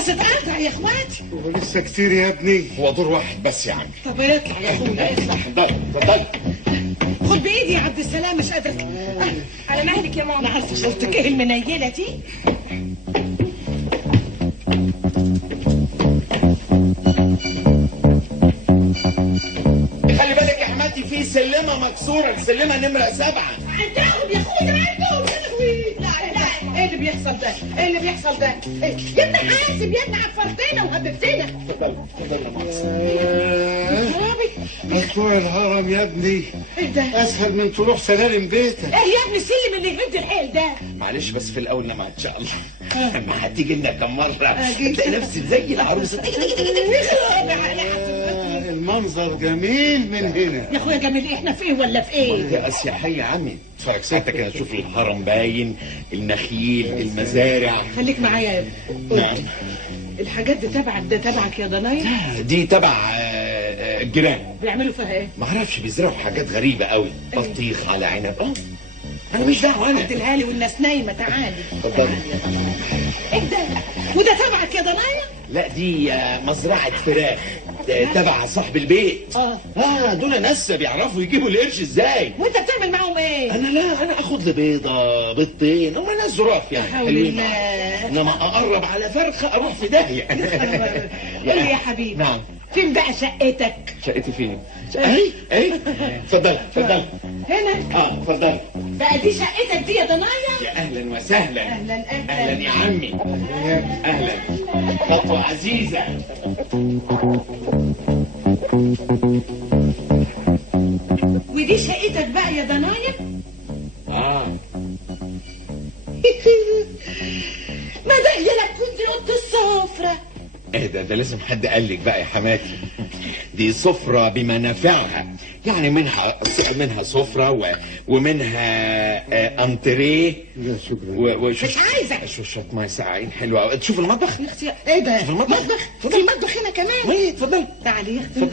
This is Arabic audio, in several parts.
خلاص اتقطع يا اخواتي. هو لسه كتير يا ابني؟ هو دور واحد بس يا عم. طب اطلع يا اخويا اطلع. اتفضل. خد بايدي يا عبد السلام مش قادره. على مهلك يا ماما. انا عارفه شرطك ايه المنيله دي. خلي بالك يا حماتي في سلمه مكسوره، السلمه نمره 7. عندهم يا اخويا عندهم. لا ايه اللي بيحصل ده؟ ايه اللي بيحصل ده؟ يا ابني حاسب يا ابني عفرتنا وهببتنا. مشروع الهرم يا ابني ايه ده؟ اسهل من تروح سلالم بيتك. ايه يا ابني السلم اللي يهد الحيل ده؟ معلش بس في الاول لما ان شاء الله ما هتيجي لنا كم مره أجي. تلاقي نفسك زي العروسه. المنظر جميل من هنا يا اخويا جميل إيه؟ احنا في ايه ولا في ايه؟ منطقه سياحيه يا عمي. اتفرج ساعتك كده تشوف الهرم باين، النخيل، المزارع. خليك معايا يا ابني. نعم. الحاجات دي تبعك يا ضنايا؟ دي تبع الجيران. بيعملوا فيها ايه؟ ما اعرفش بيزرعوا حاجات غريبه قوي، بطيخ على عنب. انا مش دعوه انا. اديلها لي والناس نايمه. تعالي. اتفضلي. ايه ده؟ وده تبعك يا ضنايا؟ لا دي مزرعه فراخ تبع صاحب البيت. دول ناس بيعرفوا يجيبوا القرش ازاي. وانت بتعمل معاهم ايه؟ انا اخد لي بيضه بيضتين، هم ناس ظراف يعني. حول حلوين. الله. انما اقرب على فرخه اروح في داهيه. قول لي يا حبيبي. نعم. فين بقى شقتك؟ شقتي فين؟ اهي. اتفضلي. هنا؟ اتفضلي. بقى دي شقتك دي يا ضنايا؟ يا اهلا وسهلا. اهلا يا عمي. اهلا. خطوه عزيزه. ودي شقتك بقى يا ضنايا؟ ما ده لك كنت اوضه السفره. ايه ده لازم حد قال لك بقى يا حماتي. دي سفرة بمنافعها، يعني منها سفرة ومنها انتريه. لا شكرا. مش عايزة. شوية ميه ساقعين حلوة قوي. تشوف المطبخ؟ يا اختي ايه ده؟ في المطبخ. في المطبخ هنا كمان. ميه. اتفضلي. تعالي يا اختي.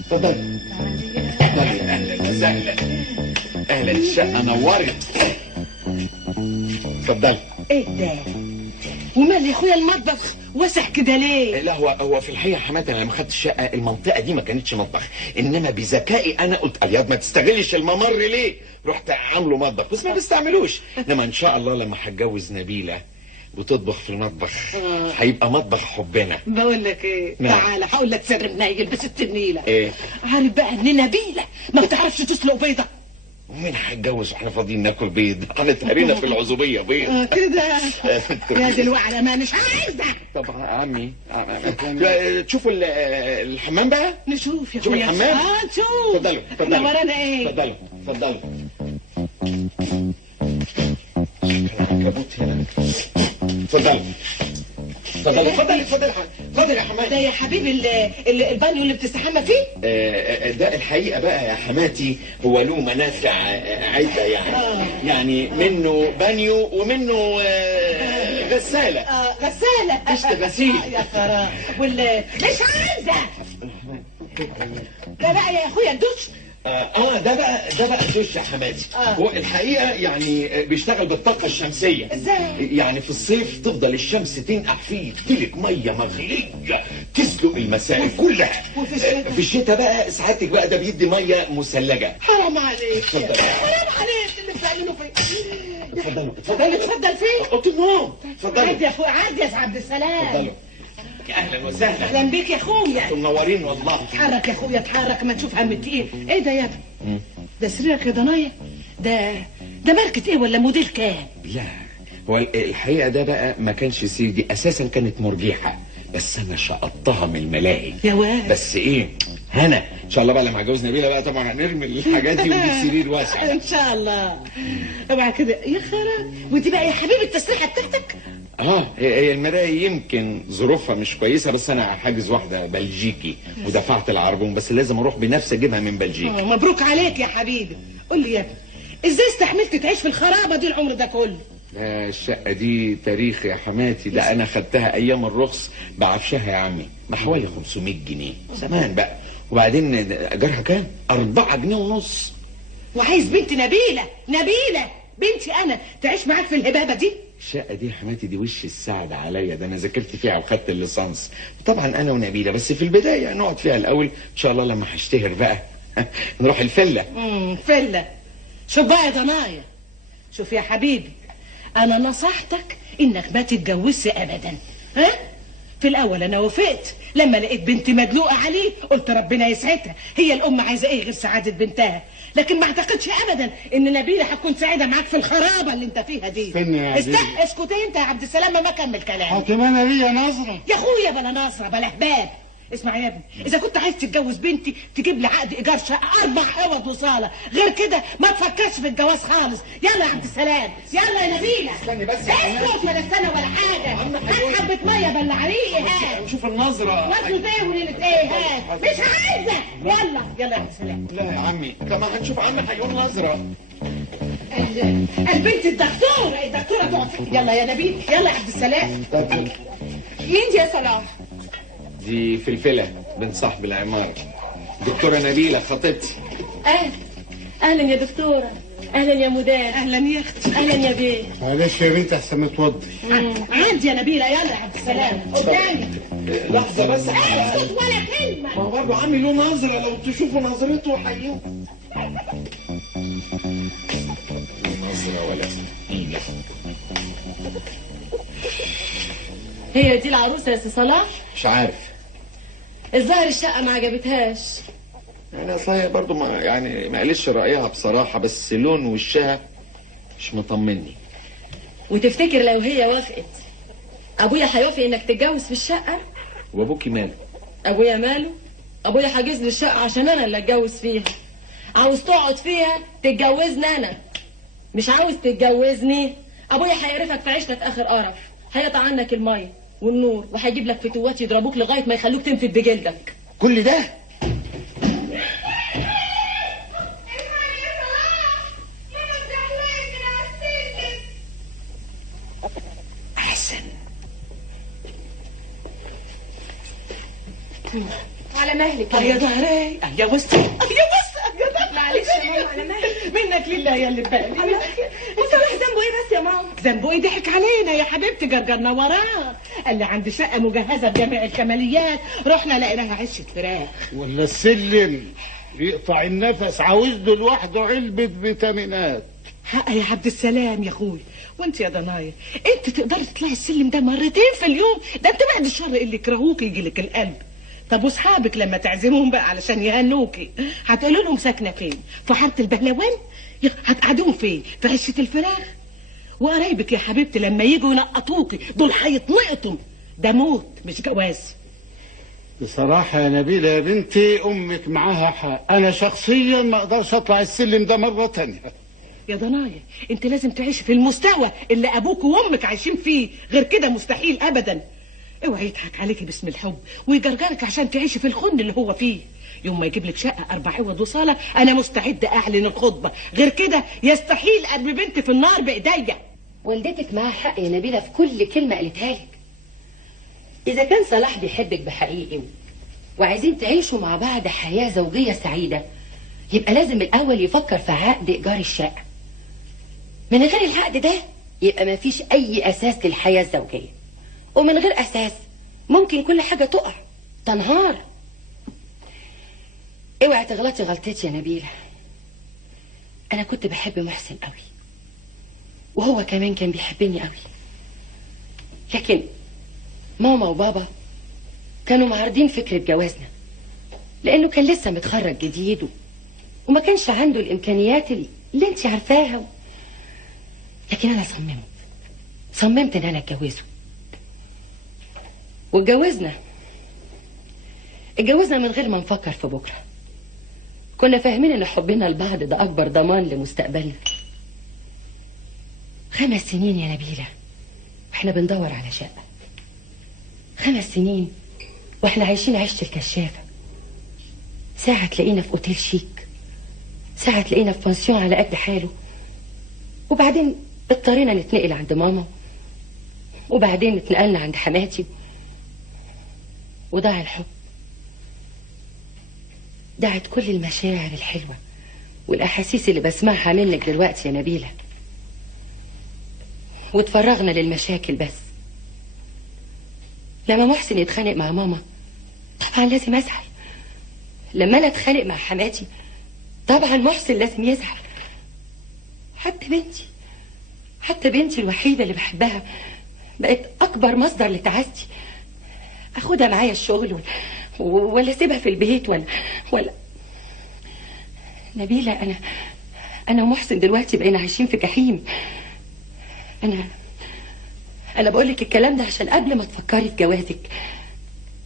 اتفضلي. اهلا وسهلا. اهلا. الشقة نورت. اتفضلي. ايه ده؟ ومال يا اخويا المطبخ واسع كده ليه؟ لا هو في الحقيقه حماتي انا لما خدت الشقه المنطقه دي ما كانتش مطبخ، انما بذكائي انا قلت الياض ما تستغلش الممر ليه؟ رحت عامله مطبخ بس ما بستعملوش. انما ان شاء الله لما هتجوز نبيله وتطبخ في المطبخ هيبقى مطبخ حبنا. بقول لك ايه؟ نعم. تعالى هقول لك سر منيل بست النيله. ايه؟ عارف بقى ان نبيله ما بتعرفش تسلق بيضه. ومين هيتجوز واحنا فاضيين ناكل بيض؟ احنا اتهرينا في العزوبيه بيض. كده يا دي الوعره ما مش عايزه. طب عمي تشوفوا الحمام بقى؟ نشوف يا شوف اخويا. الحمام. نشوف. اتفضلوا. احنا ورانا ايه؟ اتفضلوا. العنكبوت هنا. اتفضلي يا حماتي. ده يا حبيبي البانيو اللي بتستحمى فيه؟ ده الحقيقة بقى يا حماتي هو له منافع عدة يعني منه بانيو ومنه غسالة. غسالة. قشطة غسيل. يا ترى مش عايزة. ده بقى يا اخويا الدش. ده بقى الدش يا حماتي. هو الحقيقة يعني بيشتغل بالطاقة الشمسية. ازاي؟ يعني في الصيف تفضل الشمس تنقع فيه تلك مية مغلية تسلق المسائل كلها. وفي الشتاء؟ في الشتاء بقى ساعتك بقى ده بيدي مية مثلجة. حرام عليك. اتفضل. حرام عليك اللي بتعمله فيه. اتفضلي. اتفضل فيه. اوضه النوم. اتفضلي. عادي يا اخويا عادي يا عبد السلام. اتفضلي. يا اهلا وسهلا. اهلا بيك يا اخويا. انتم منورين والله. اتحرك يا اخويا اتحرك ما تشوف هم التقيل. ايه ده يا ابني؟ ده سريرك يا ضنايا؟ ده ماركة ايه ولا موديل كام؟ لا هو الحقيقة ده بقى ما كانش سرير، دي اساسا كانت مرجيحة بس انا شقطتها من الملاهي. يا واد. بس ايه هنا ان شاء الله بقى لما اتجوز نبيله بقى طبعا هنرمي الحاجات دي ونجيب سرير واسع. ان شاء الله. اوعى كده يا خرا. ودي بقى يا حبيبي التسريحه بتاعتك؟ هي المرايه يمكن ظروفها مش كويسه بس انا حاجز واحده بلجيكي ودفعت العربون بس لازم اروح بنفسي اجيبها من بلجيكا. مبروك عليك يا حبيبي. قول لي يا ابني ازاي استحملت تعيش في الخرابه دي العمر ده كله؟ الشقه دي تاريخ يا حماتي، ده انا خدتها ايام الرخص بعفشها يا عمي بحوالي 500 جنيه زمان بقى، وبعدين اجارها كام؟ 4 جنيه ونص. وعايز بنت نبيله بنتي انا تعيش معاك في الهبابه دي؟ الشقة دي يا حماتي دي وش السعد عليا، ده انا ذاكرت فيها وخدت الليسانس. طبعا انا ونبيلة، بس في البداية نقعد فيها الاول ان شاء الله، لما هشتهر بقى نروح الفلة. فله. شوف بقى يا ضنايا، شوف يا حبيبي، انا نصحتك انك ما تتجوزش ابدا. ها؟ في الاول انا وافقت، لما لقيت بنتي مدلوقه عليه قلت ربنا يسعدها، هي الام عايزه ايه غير سعاده بنتها. لكن ما اعتقدش ابدا ان نبيله هتكون سعيده معاك في الخرابه اللي انت فيها دي. استنى يا عزيزي. اسكت انت يا عبد السلام، ما كمل كلام. حاكم انا ليا نظرة. يا اخويا بلا ناصره بلا هباب. اسمع يا ابني، اذا كنت عايز تتجوز بنتي تجيب لي عقد ايجار شقه 4 اوض وصاله، غير كده ما تفكرش في الجواز خالص. يلا يا عبد السلام، يلا يا نبيله. استني بس يا اسكت، ولا استنى ولا حاجه. هات حبه ميه بلعريه. هات. شوف النظرة. نظرة ايه وليله ايه؟ هات. مش عايزه. يلا يلا يا عبد السلام. لا يا عمي، طب ما هنشوف عمي هيقول نظرة. البنت الدكتوره تقعد. يلا يا نبيل، يلا يا عبد السلام. مين دي يا صلاح؟ دي فلفلة بنت صاحب العمارة، دكتورة نبيلة خطيبتي. اهلا يا دكتوره. اهلا يا مدام. اهلا يا اختي. اهلا يا بيه. معلش يا بنت احسن متوضي. عندي يا نبيله. يلا يا عبد السلام قدامي. لحظة بس. اسكت ولا كلمه. ما هو برضه عمي له نظرة، لو تشوفوا نظرته حيوه. نظرة ولا ايده. هي دي العروسه يا سي صلاح؟ مش عارف، الظاهر الشقه ما عجبتهاش. يعني اصل هي برضه ما قالتش رأيها بصراحة، بس لون وشها مش مطمني. وتفتكر لو هي وافقت ابويا هيوافق انك تتجوز في الشقه؟ وابوكي ماله؟ ابويا ماله؟ ابويا حاجز لي الشقه عشان انا اللي اتجوز فيها. عاوز تقعد فيها تتجوزني انا، مش عاوز تتجوزني. ابويا هيعرفك في عيشتك اخر قرف، هيقطع عنك الميه والنور، وهيجيب لك فتوات يضربوك لغايه ما يخلوك تنفد بجلدك. كل ده؟ احسن. على مهلك يا ظهري، يا بصي، يا بصي. معلش يا ماما، على مهلك. منك لله يا اللي ببالي. وصلاح ذنبه ايه بس يا ماما؟ ذنبه ايه؟ ضحك علينا يا حبيبتي، جرجرنا وراه. قال لي عندي شقه مجهزه بجميع الكماليات، رحنا لقيناها عشه فراخ. ولا السلم يقطع النفس، عاوز له لوحده علبة فيتامينات. حق يا عبد السلام يا اخوي. وانت يا ضنايا، انت تقدري تطلعي السلم ده مرتين في اليوم؟ ده انت بعد الشر اللي يكرهوك يجيلك القلب. طب واصحابك لما تعزمهم بقى علشان يهنوكي هتقولوا لهم ساكنه فين؟ في حاره البهلوان؟ هتقعدوهم فين؟ في عشه الفراخ؟ وقرايبك يا حبيبتي لما يجوا ينقطوكي دول هيتنقطوا. ده موت مش جواز. بصراحة يا نبيلة يا بنتي، امك معاها حق. انا شخصيا ما اقدرش اطلع السلم ده مرة تانية. يا ضنايا، انت لازم تعيش في المستوى اللي ابوك وامك عايشين فيه، غير كده مستحيل ابدا. اوعي يضحك عليكي باسم الحب ويجرجرك عشان تعيشي في الخن اللي هو فيه. يوم ما يجيب لك شقه 4 اوض وصاله انا مستعد اعلن الخطبه، غير كده يستحيل ارمي بنتي في النار بايديا. والدتك معاها حق يا نبيلة في كل كلمة قالتها لك. إذا كان صلاح بيحبك بحقيقي وعايزين تعيشوا مع بعض حياة زوجية سعيدة، يبقى لازم الأول يفكر في عقد إيجار الشقة. من غير العقد ده يبقى ما فيش أي أساس للحياة الزوجية، ومن غير أساس ممكن كل حاجة تقع تنهار. اوعي تغلطي غلطتي يا نبيلة. أنا كنت بحب محسن قوي، وهو كمان كان بيحبني قوي، لكن ماما وبابا كانوا معارضين فكرة جوازنا لأنه كان لسه متخرج جديد وما كانش عنده الإمكانيات اللي انت عارفاها. لكن أنا صممت إن أنا أتجوزه، واتجوزنا من غير ما نفكر في بكرة. كنا فاهمين إن حبنا لبعض ده أكبر ضمان لمستقبلنا. 5 سنين يا نبيلة واحنا بندور على شقة. 5 سنين واحنا عايشين عيشة الكشافة. ساعة تلاقينا في اوتيل شيك، ساعة تلاقينا في بانسيون على قد حاله، وبعدين اضطرينا نتنقل عند ماما، وبعدين اتنقلنا عند حماتي، وضاع الحب. ضاعت كل المشاعر الحلوة والأحاسيس اللي بسمعها منك دلوقتي يا نبيلة. وتفرغنا للمشاكل بس. لما محسن يتخانق مع ماما طبعا لازم ازعل. لما انا اتخانق مع حماتي طبعا محسن لازم يزعل. حتى بنتي الوحيدة اللي بحبها بقت اكبر مصدر لتعاستي. اخدها معايا الشغل ولا اسيبها في البيت ولا نبيلة، انا ومحسن دلوقتي بقينا عايشين في جحيم. انا بقولك الكلام ده عشان قبل ما تفكري في جوازك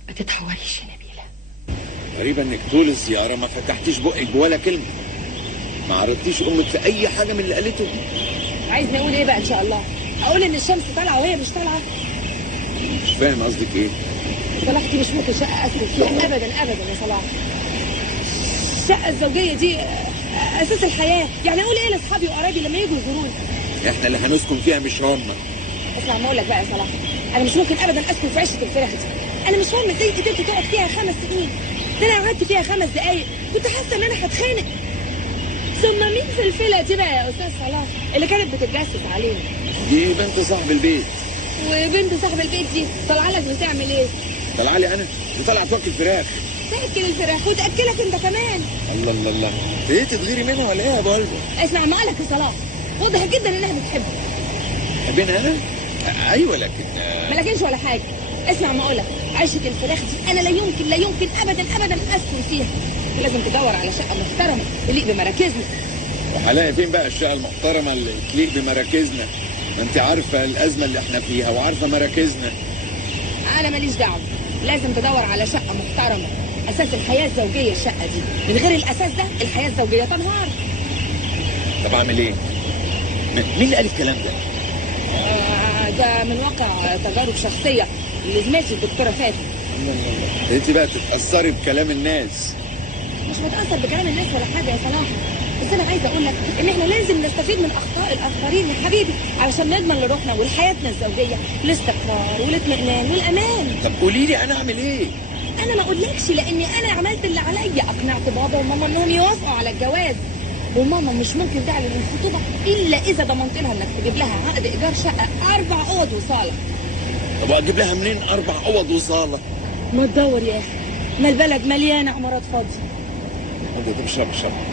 ما تتحوريش يا نبيلة. غريبة انك طول الزيارة ما فتحتيش بقك بولا كلمة، ما عرضتيش امك في اي حاجة من اللي قالته. عايزني اقول ايه بقى ان شاء الله؟ اقول ان الشمس طالعه وهي مش طالعه؟ مش فاهم قصدك ايه. صلاح دي مش ممكن شقه اسكن فيها ابدا ابدا يا صلاح. الشقه الزوجيه دي اساس الحياه. يعني اقول ايه لاصحابي وقرايبي لما يجوا يزوروني؟ احنا اللي هنسكن فيها مش رنا. اسمع ما اقول لك بقى يا صلاح، انا مش ممكن ابدا اسكن في عشه الفراخ دي. انا مش مهم ازاي قدرت تقعد فيها 5 سنين، ده انا قعدت فيها 5 دقايق كنت حاسه ان انا هتخانق. ثم مين في الفيلا دي بقى يا استاذ صلاح اللي كانت بتتجسس علينا؟ دي بنت صاحب البيت. وبنت صاحب البيت دي طالعه لك بتعمل ايه؟ طالعه لي انا؟ دي طالعه توكل فراخ. تاكل الفراخ وتاكلك انت كمان. الله الله الله، ايه تتغيري منها ولا ايه يا ابو قلبي؟ اسمع ما قالك يا صلاح، واضح جدا انها بتحبك. تحبيني انا؟ ايوه لكن ما لكنش ولا حاجه. اسمع ما اقولك، عيشه الفراخ دي انا لا يمكن ابدا اسكن فيها. لازم تدور على شقه محترمه تليق بمراكزنا. وهلاقي فين بقى الشقه المحترمه اللي تليق بمراكزنا؟ ما انت عارفه الازمه اللي احنا فيها وعارفه مراكزنا. انا ماليش دعوه، لازم تدور على شقه محترمه. اساس الحياه الزوجيه الشقه دي، من غير الاساس ده الحياه الزوجيه تنهار. طب اعمل ايه؟ مين اللي قال الكلام ده؟ ده من واقع تجارب شخصيه لزميلتي الدكتوره فاتن. انت بقى تتاثري بكلام الناس. مش بتاثر بكلام الناس ولا حاجه يا صلاح، بس انا عايزه اقول لك ان احنا لازم نستفيد من اخطاء الاخرين يا حبيبي علشان نضمن لروحنا ولحياتنا الزوجيه الاستقرار والاطمئنان والامان. طب قولي لي انا اعمل ايه؟ انا ما اقولكش لاني انا عملت اللي عليا، اقنعت بابا وماما انهم يوافقوا على الجواز. وماما مش ممكن تعلن الخطوبه الا اذا ضمنت لها انك تجيب لها عقد ايجار شقه 4 اوض وصاله. طب واجيب لها منين 4 اوض وصاله؟ ما تدور يا اخي، ما البلد مليانه عمارات فاضيه. انت تشرب